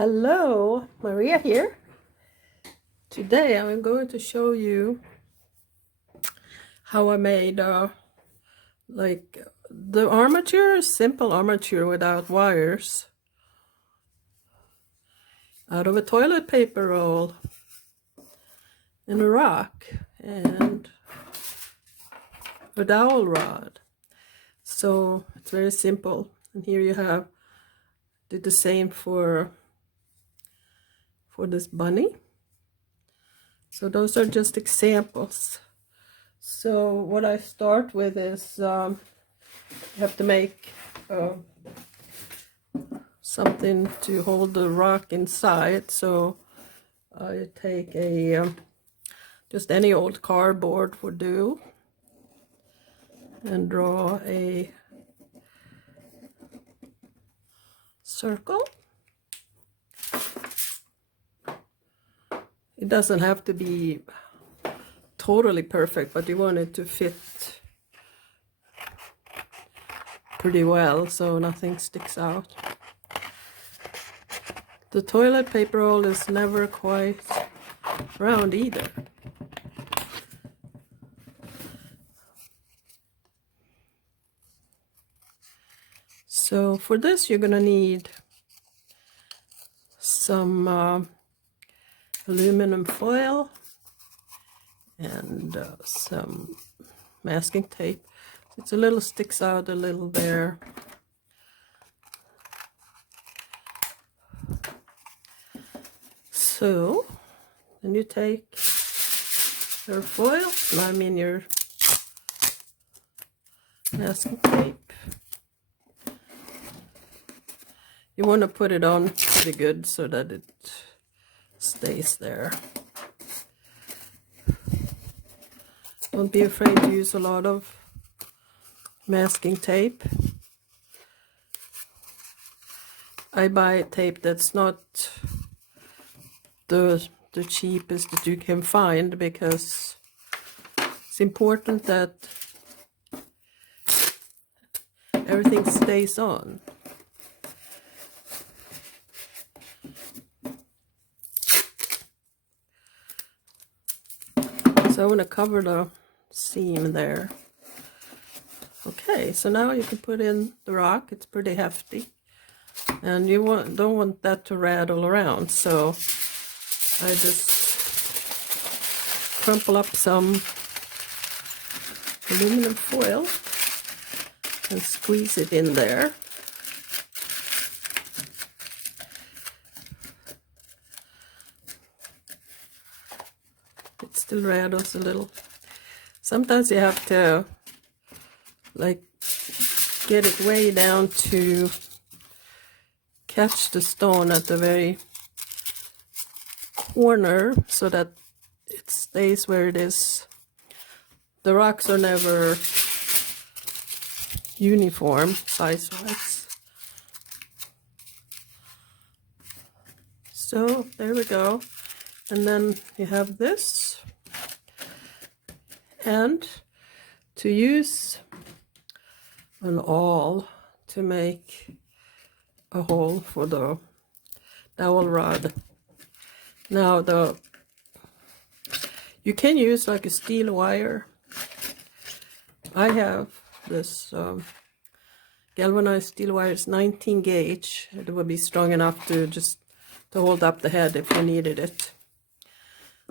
Hello, Maria here. Today I'm going to show you how I made the armature, simple armature without wires, out of a toilet paper roll and a rock and a dowel rod. So it's very simple. And here you have, did the same for this bunny. So those are just examples. So what I start with is you have to make something to hold the rock inside. So I take a just any old cardboard would do and draw a circle. It doesn't have to be totally perfect, but you want it to fit pretty well so nothing sticks out. The toilet paper roll is never quite round either. So for this you're gonna need some aluminum foil and some masking tape. It's a little, sticks out a little there. So then you take your foil, I mean your masking tape. You want to put it on pretty good so that it stays there. Don't be afraid to use a lot of masking tape. I buy tape that's not the cheapest that you can find, because it's important that everything stays on. So I want to cover the seam there. Okay, so now you can put in the rock. It's pretty hefty, and you don't want that to rattle around. So I just crumple up some aluminum foil and squeeze it in there. It still rattles a little. Sometimes you have to like get it way down to catch the stone at the very corner so that it stays where it is. The rocks are never uniform size-wise. So there we go. And then you have this, and to use an awl to make a hole for the dowel rod. Now you can use like a steel wire. I have this galvanized steel wire. It's 19 gauge. It would be strong enough to hold up the head if you needed it.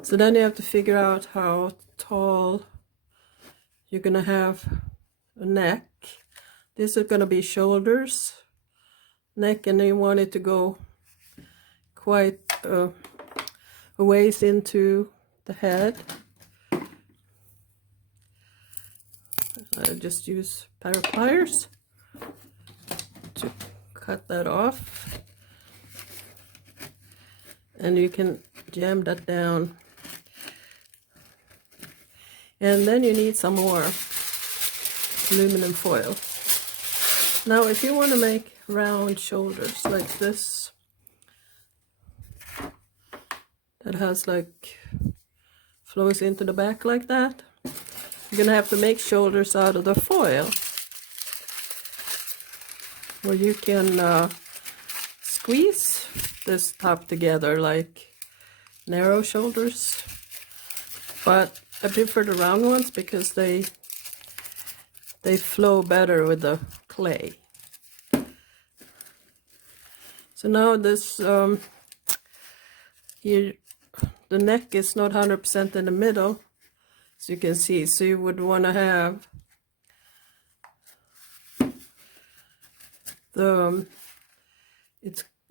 So then you have to figure out how tall you're gonna have a neck. These are gonna be shoulders, neck, and you want it to go quite a ways into the head. I just use a pair of pliers to cut that off, and you can jam that down. And then you need some more aluminum foil. Now if you want to make round shoulders like this, that has like flows into the back like that, you're gonna have to make shoulders out of the foil, where you can squeeze this top together like narrow shoulders, but I prefer the round ones because they flow better with the clay. So now this here, the neck is not 100% in the middle, as you can see, so you would want to have the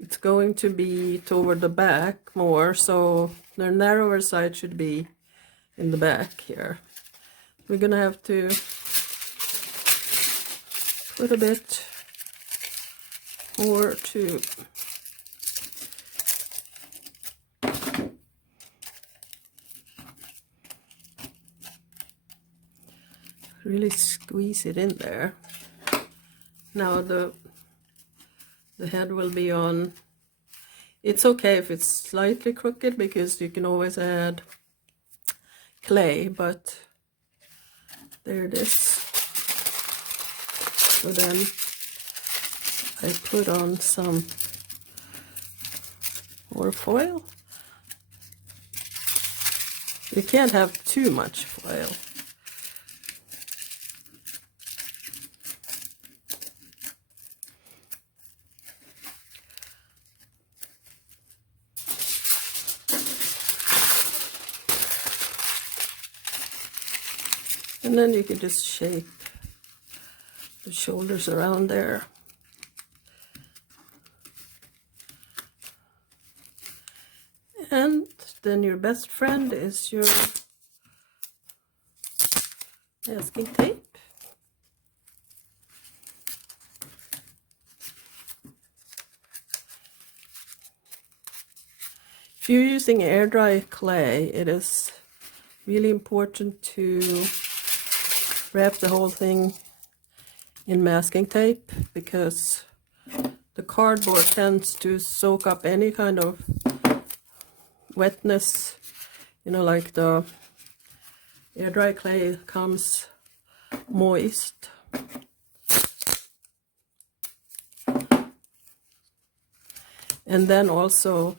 it's going to be toward the back more, so the narrower side should be in the back here. We're gonna have to put a bit more to really squeeze it in there. Now the head will be on. It's okay if it's slightly crooked because you can always add clay, but there it is. So then I put on some more foil. You can't have too much foil. And then you can just shape the shoulders around there. And then your best friend is your masking tape. If you're using air dry clay, it is really important to wrap the whole thing in masking tape because the cardboard tends to soak up any kind of wetness, you know, like the air dry clay comes moist. And then also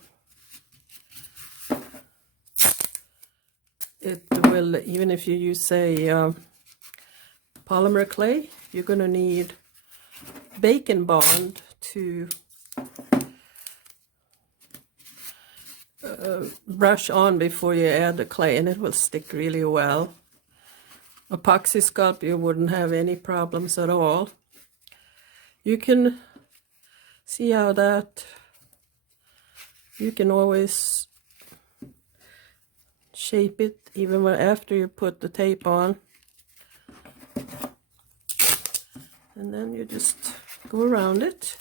it will, even if you use, say, polymer clay, you're going to need bacon bond to brush on before you add the clay, and it will stick really well. Epoxy sculpt, you wouldn't have any problems at all. You can see how that, you can always shape it even after you put the tape on. And then you just go around it.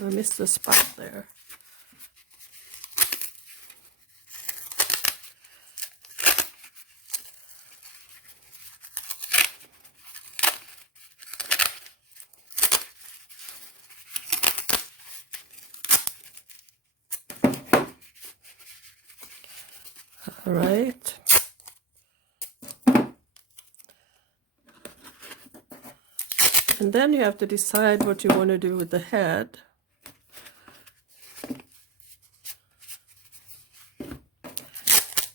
I missed a spot there. All right. And then you have to decide what you want to do with the head.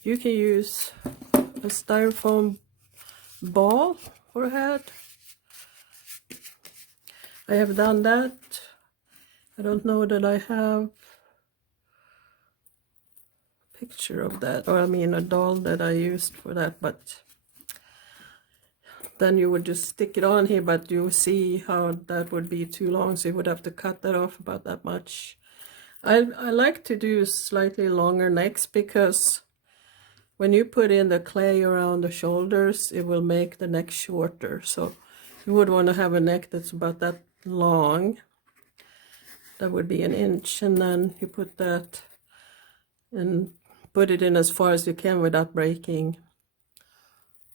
You can use a styrofoam ball for a head. I have done that. I don't know that I have a picture of that, or I mean a doll that I used for that, but then you would just stick it on here, but you see how that would be too long, so you would have to cut that off about that much. I like to do slightly longer necks because when you put in the clay around the shoulders, it will make the neck shorter. So you would want to have a neck that's about that long. That would be 1 inch, and then you put that and put it in as far as you can without breaking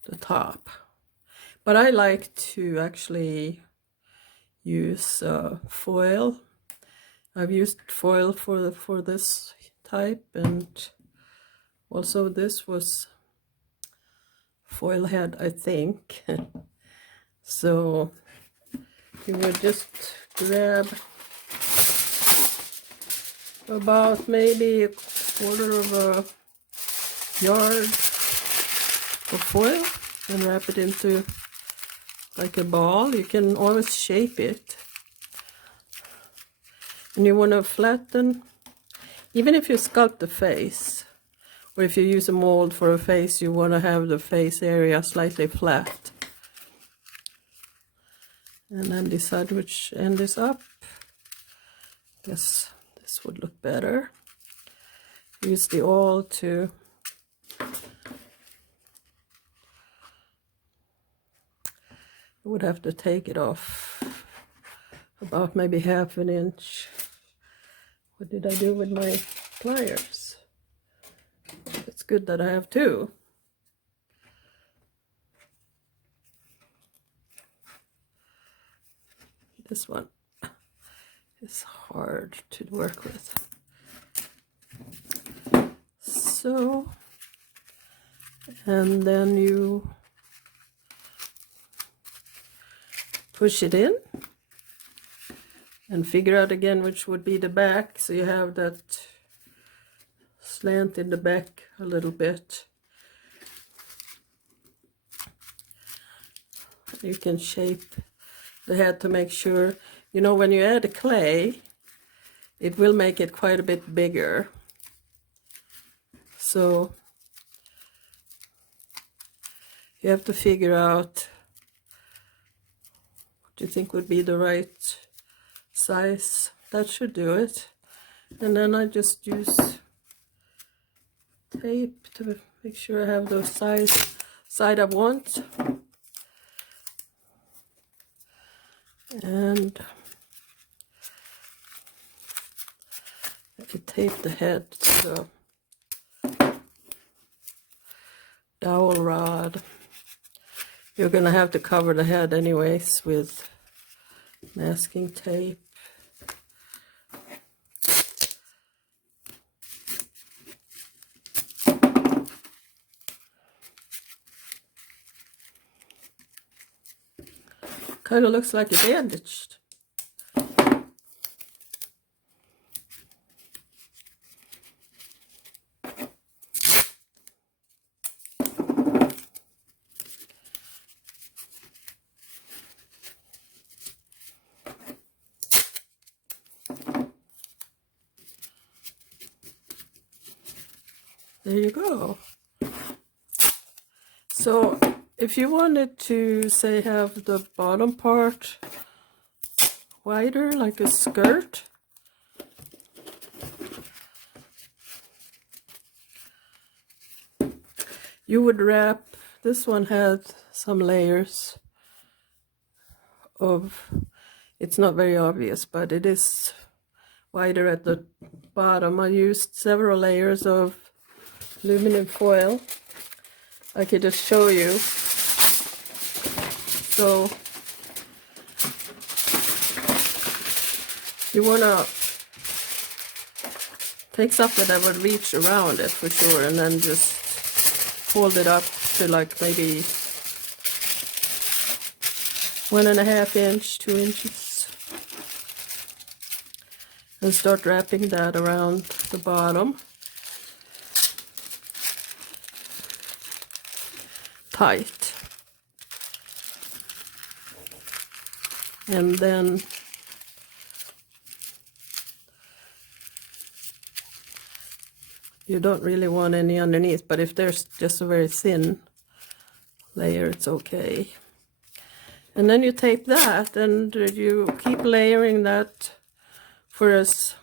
the top. But I like to actually use foil. I've used foil for this type, and also this was foil head, I think. So you would just grab about maybe a quarter of a yard of foil and wrap it into like a ball. You can always shape it, and you want to flatten, even if you sculpt the face, or if you use a mold for a face, you want to have the face area slightly flat. And then decide which end is up. Guess this would look better. Use the awl to I would have to take it off about maybe ½ an inch. What did I do with my pliers? It's good that I have two. This one is hard to work with. So, and then you push it in and figure out again which would be the back, so you have that slant in the back a little bit. You can shape the head to make sure, you know, when you add the clay, it will make it quite a bit bigger. So you have to figure out what you think would be the right size. That should do it. And then I just use tape to make sure I have the side I want. And I could tape the head to the dowel rod. You're going to have to cover the head anyways with masking tape. Kind of looks like a bandaged. There you go. So if you wanted to, say, have the bottom part wider, like a skirt, you would wrap, this one had some layers of, it's not very obvious, but it is wider at the bottom. I used several layers of aluminum foil. I could just show you. So you want to take something that would reach around it for sure, and then just fold it up to like maybe 1.5 inch, 2 inches, and start wrapping that around the bottom tight. And then you don't really want any underneath, but if there's just a very thin layer, it's okay. And then you tape that, and you keep layering that for as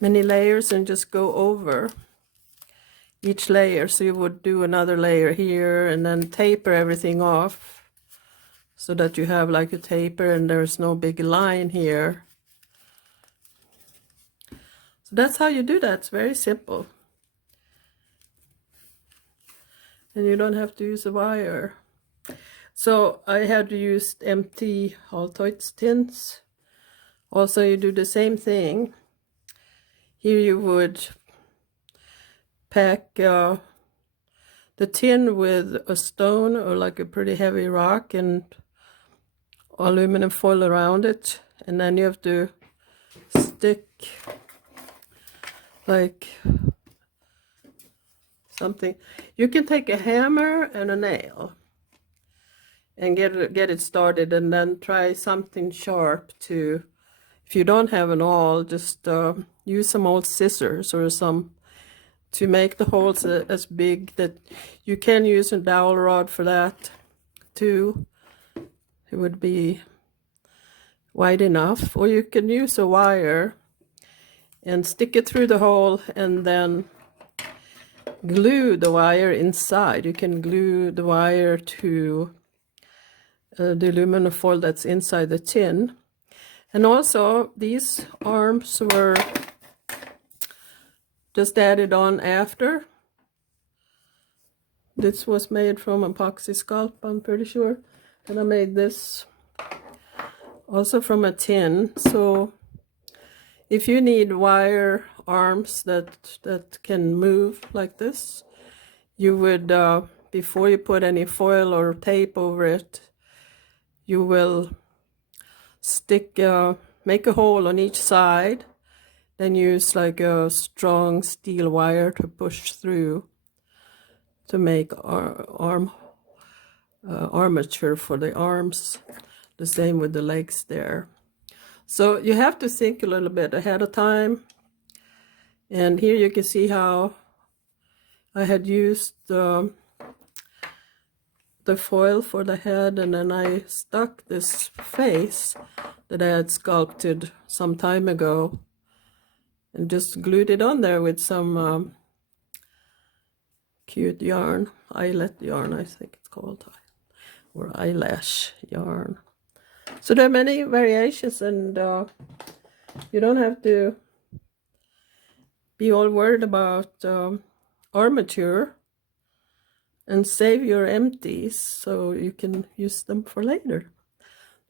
many layers, and just go over each layer. So you would do another layer here and then taper everything off so that you have like a taper and there's no big line here. So that's how you do that. It's very simple. And you don't have to use a wire. So I had used empty Altoids tins. Also, you do the same thing. here you would pack the tin with a stone or like a pretty heavy rock and aluminum foil around it, and then you have to stick like something. You can take a hammer and a nail and get it started, and then try something sharp to, if you don't have an awl, just use some old scissors or some to make the holes as big that you can use a dowel rod for that too. It would be wide enough, or you can use a wire and stick it through the hole and then glue the wire inside. You can glue the wire to the aluminum foil that's inside the tin. And also these arms were just added on after. This was made from epoxy sculpt, I'm pretty sure. And I made this also from a tin. So if you need wire arms that can move like this, you would, before you put any foil or tape over it, you will stick, make a hole on each side, then use like a strong steel wire to push through to make armature for the arms. The same with the legs there. So you have to think a little bit ahead of time. And here you can see how I had used the foil for the head, and then I stuck this face that I had sculpted some time ago and just glued it on there with some cute yarn, eyelet yarn I think it's called, or eyelash yarn. So there are many variations, and you don't have to be all worried about armature, and save your empties so you can use them for later.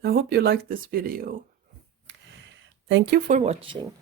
I hope you liked this video. Thank you for watching.